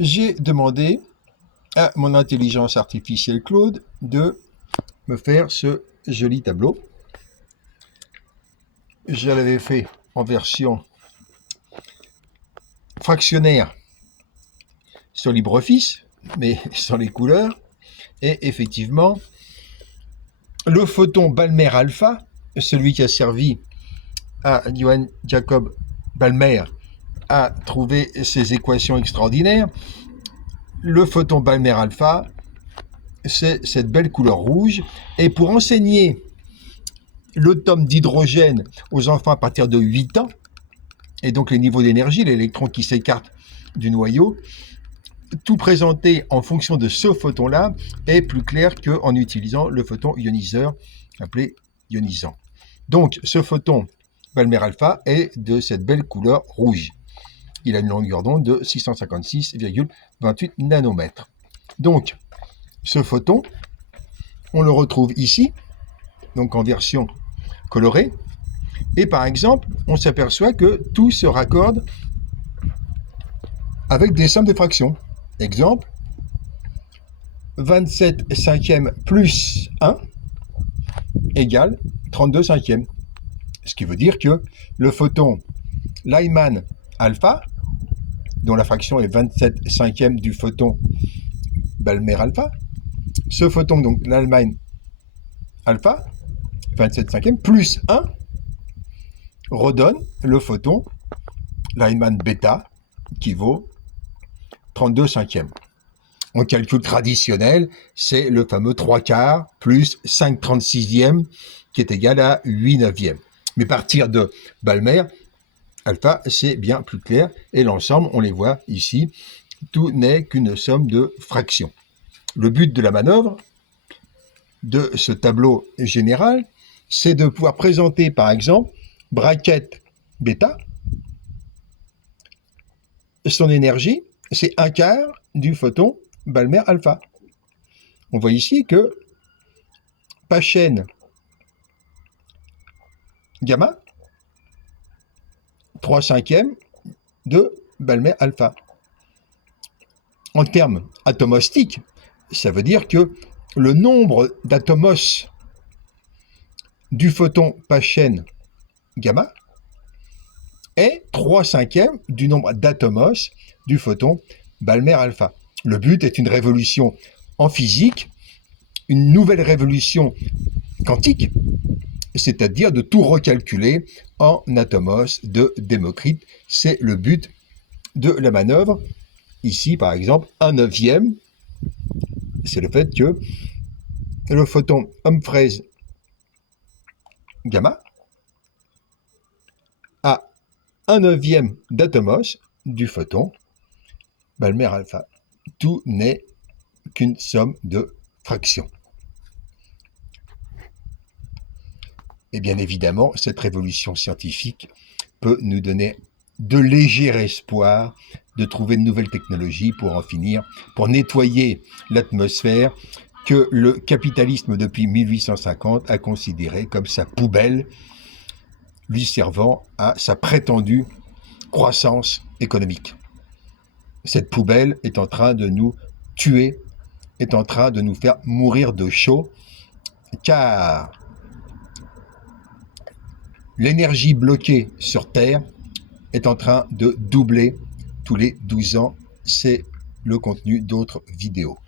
j'ai demandé à mon intelligence artificielle Claude de me faire ce joli tableau. Je l'avais fait en version fractionnaire sur LibreOffice, mais sans les couleurs. Et effectivement, le photon Balmer alpha, celui qui a servi à Johann Jacob Balmer à trouver ces équations extraordinaires, le photon Balmer alpha, c'est cette belle couleur rouge. Et pour enseigner l'atome d'hydrogène aux enfants à partir de 8 ans, et donc les niveaux d'énergie, l'électron qui s'écarte du noyau, tout présenté en fonction de ce photon-là est plus clair qu'en utilisant le photon ioniseur appelé ionisant. Donc ce photon Balmer alpha est de cette belle couleur rouge. Il a une longueur d'onde de 656,28 nanomètres. Donc ce photon, on le retrouve ici, donc en version colorée, et par exemple, on s'aperçoit que tout se raccorde avec des sommes de fractions. Exemple, 27 cinquièmes plus 1 égale 32 cinquièmes. Ce qui veut dire que le photon Lyman alpha, dont la fraction est 27 cinquièmes du photon Balmer alpha, ce photon, donc Lyman alpha, 27 cinquièmes, plus 1, redonne le photon Lyman bêta, qui vaut 32 cinquièmes. En calcul traditionnel, c'est le fameux 3 quarts plus 5 36e qui est égal à 8 neuvièmes. Mais partir de Balmer alpha, c'est bien plus clair. Et l'ensemble, on les voit ici, tout n'est qu'une somme de fractions. Le but de la manœuvre, de ce tableau général, c'est de pouvoir présenter, par exemple, bracket bêta, son énergie, c'est 1 quart du photon Balmer alpha. On voit ici que Paschen gamma, 3 cinquièmes de Balmer alpha. En termes atomostiques, ça veut dire que le nombre d'atomos du photon Paschen gamma est 3 cinquièmes du nombre d'atomos du photon Balmer alpha. Le but est une révolution en physique, une nouvelle révolution quantique, c'est-à-dire de tout recalculer en atomos de Démocrite. C'est le but de la manœuvre. Ici, par exemple, 1 neuvième, c'est le fait que le photon Humphreys gamma a 1 neuvième d'atomos du photon Balmer alpha. Tout n'est qu'une somme de fractions. Et bien évidemment, cette révolution scientifique peut nous donner de légers espoirs de trouver de nouvelles technologies pour en finir, pour nettoyer l'atmosphère que le capitalisme depuis 1850 a considéré comme sa poubelle, lui servant à sa prétendue croissance économique. Cette poubelle est en train de nous tuer, est en train de nous faire mourir de chaud, car l'énergie bloquée sur Terre est en train de doubler tous les 12 ans. C'est le contenu d'autres vidéos.